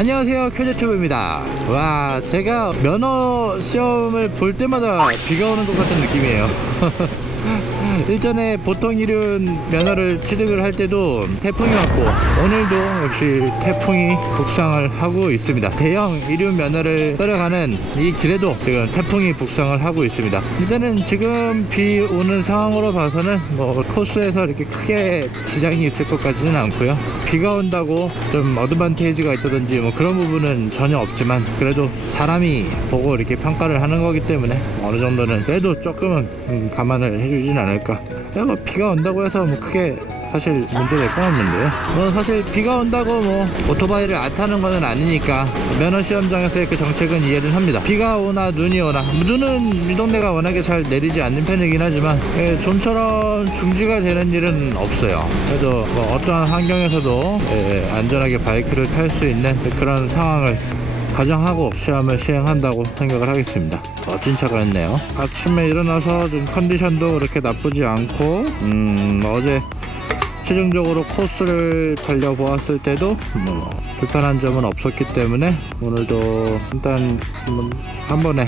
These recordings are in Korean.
안녕하세요 큐제튜브입니다. 와 제가 면허 시험을 볼 때마다 비가 오는 것 같은 느낌이에요. 일전에 보통 이륜 면허를 취득을 할 때도 태풍이 왔고 오늘도 역시 태풍이 북상을 하고 있습니다. 대형 이륜 면허를 따라가는 이 길에도 지금 태풍이 북상을 하고 있습니다. 일단은 지금 비 오는 상황으로 봐서는 뭐 코스에서 이렇게 크게 지장이 있을 것 같지는 않고요 비가 온다고 좀 어드반테이지가 있다든지 뭐 그런 부분은 전혀 없지만 그래도 사람이 보고 이렇게 평가를 하는 거기 때문에 어느 정도는 그래도 조금은 음, 감안을 해주진 않을까. 뭐 비가 온다고 해서 뭐 크게 사실 문제될 건 없는데요. 뭐 사실 비가 온다고 뭐 오토바이를 안 타는 거는 아니니까 면허 시험장에서의 그 정책은 이해를 합니다. 비가 오나 눈이 오나 눈은 이 동네가 워낙에 잘 내리지 않는 편이긴 하지만 예, 좀처럼 중지가 되는 일은 없어요. 그래도 뭐 어떠한 환경에서도 예, 안전하게 바이크를 탈 수 있는 그런 상황을 가정하고 시험을 시행한다고 생각을 하겠습니다. 멋진 차가 있네요. 아침에 일어나서 좀 컨디션도 그렇게 나쁘지 않고, 음, 어제 최종적으로 코스를 달려보았을 때도 뭐 불편한 점은 없었기 때문에 오늘도 일단 한번- 한 번에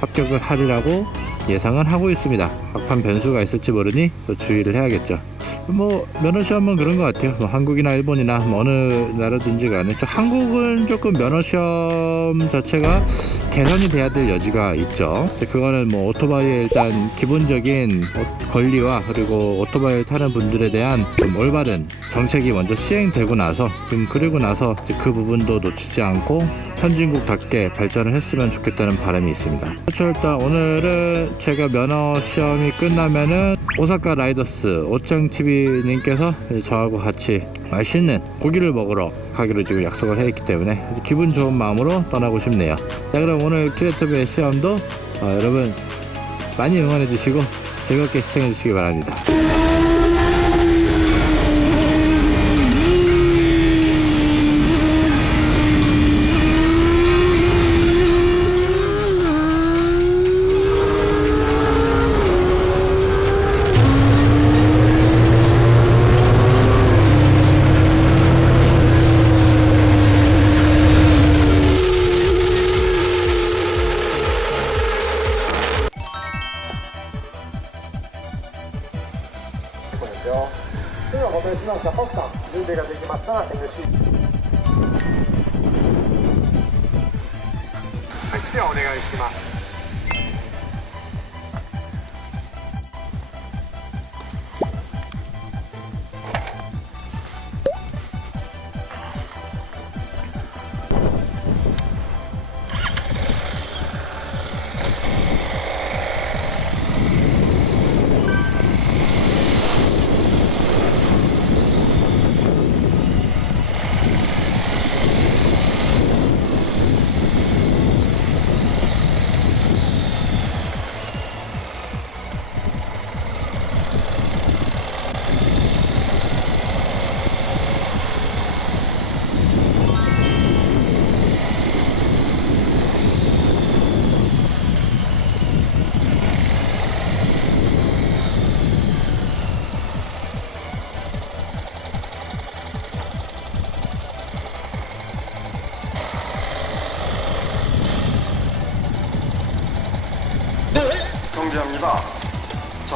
합격을 하리라고 예상은 하고 있습니다. 막판 변수가 있을지 모르니 또 주의를 해야겠죠. 뭐 면허 시험은 그런 것 같아요. 뭐 한국이나 일본이나 뭐 어느 나라든지 간에 저 한국은 조금 면허 시험 자체가 개선이 돼야 될 여지가 있죠. 그거는 뭐 오토바이의 일단 기본적인 어- 권리와 그리고 오토바이를 타는 분들에 대한 좀 올바른 정책이 먼저 시행되고 나서 좀 그리고 나서 그 부분도 놓치지 않고 선진국답게 발전을 했으면 좋겠다는 바람이 있습니다. 일단 오늘은 제가 면허 시험이 끝나면은 오사카 라이더스 오짱 TV님께서 저하고 같이 맛있는 고기를 먹으러 가기로 지금 약속을 해 있기 때문에 기분 좋은 마음으로 떠나고 싶네요. 자 그럼 오늘 큐레터브의 시험도 어, 여러분 많이 응원해 주시고 즐겁게 시청해 주시기 바랍니다. ですよ。では、お願いします。ホッさん、準備ができましたら NC。はい、ではお願いします。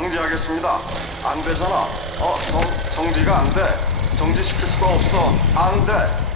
정지하겠습니다. 안 되잖아. 어, 정, 정지가 안 돼. 정지시킬 수가 없어. 안 돼.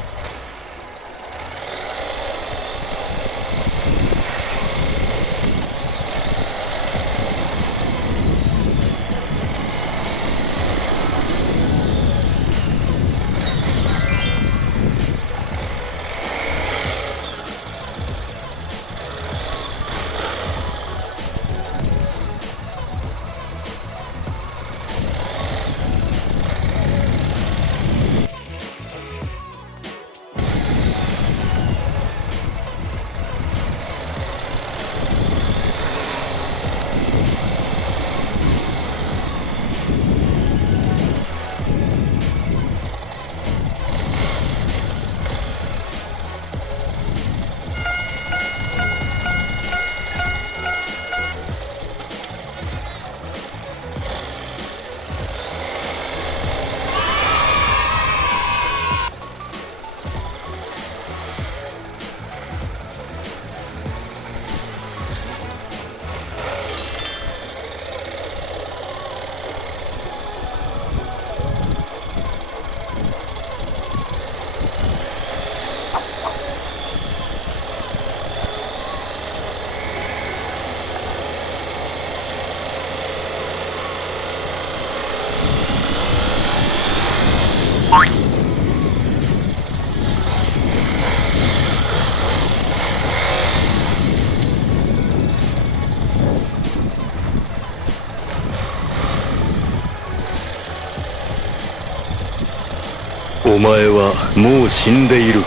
お前はもう死んでいる。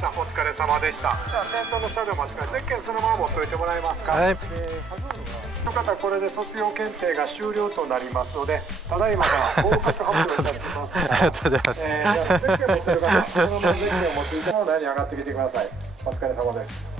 さんお疲れ様でした。じゃあ先頭の下でお待ちください。ゼッケンそのまま持っといてもらえますか？はい。の方これで卒業検定が終了となりますのでただいまから合格発表いたします。ありがとうございます、えー、ゼッケン持ってる方そのままゼッケンを持っていただいて台に上がってきてください。お疲れ様です